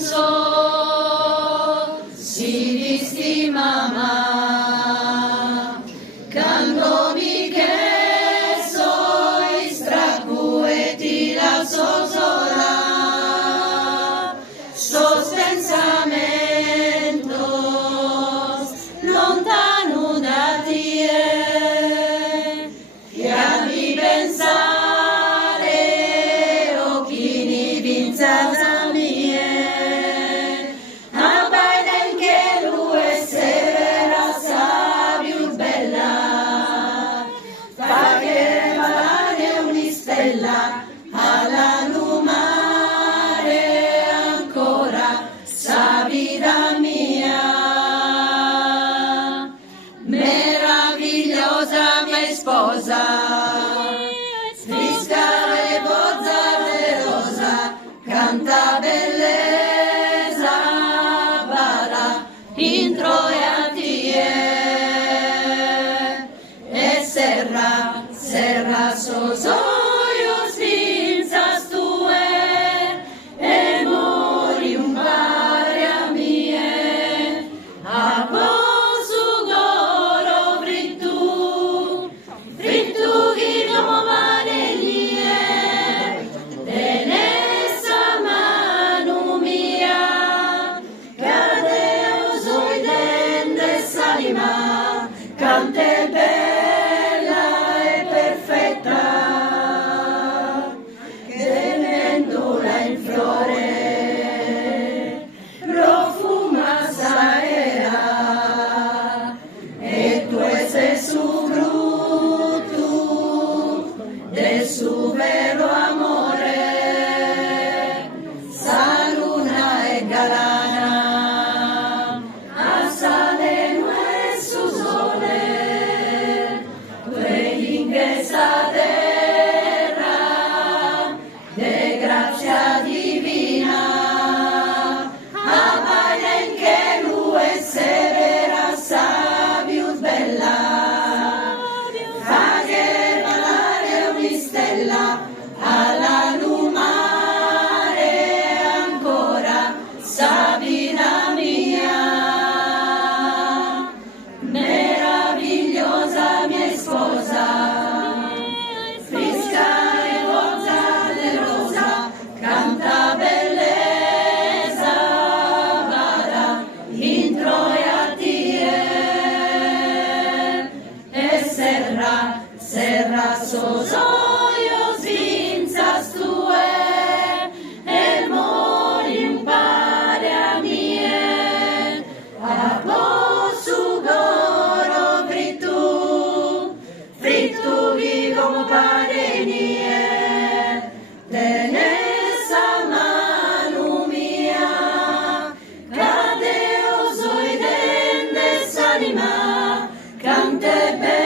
penso, si disti mamma, quando mi chiesto stracueti la sola, sos pensamentos lontano da tie, e a mi pensare o chi ni vinza da mie, a baiden che lui è severa sa più bella, fa che valare un'istella alla lumare ancora sa vita mia, meravigliosa mia sposa, fresca e bozza de rosa, canta bellezza, bara, introiatie, e serra sosoios vinzas tue, e mori un varia mie, a posu goro frittu guidomo varelie, tenessa manu mia, cadeus oidende salima, cante bella e perfetta, tenendola in fiore, profuma saera, e tu ese su fruto del su vero amore, sa luna e galana, assale nue su sole, tue inghesa terra, de grazia divina, abbaiden che lui è severa, sa più bella, fa che valare un'istella alla lumare ancora sa vita mia, meravigliosa mia sposa, fresca e bozza de rosa, canta bellezza, vada introiatie, e serra sosoios vinzas tue, e mori un pare a mie, a posu goro frittu vigomo pare nie, tenessa manu mia, cadeus oidende salima, cante bella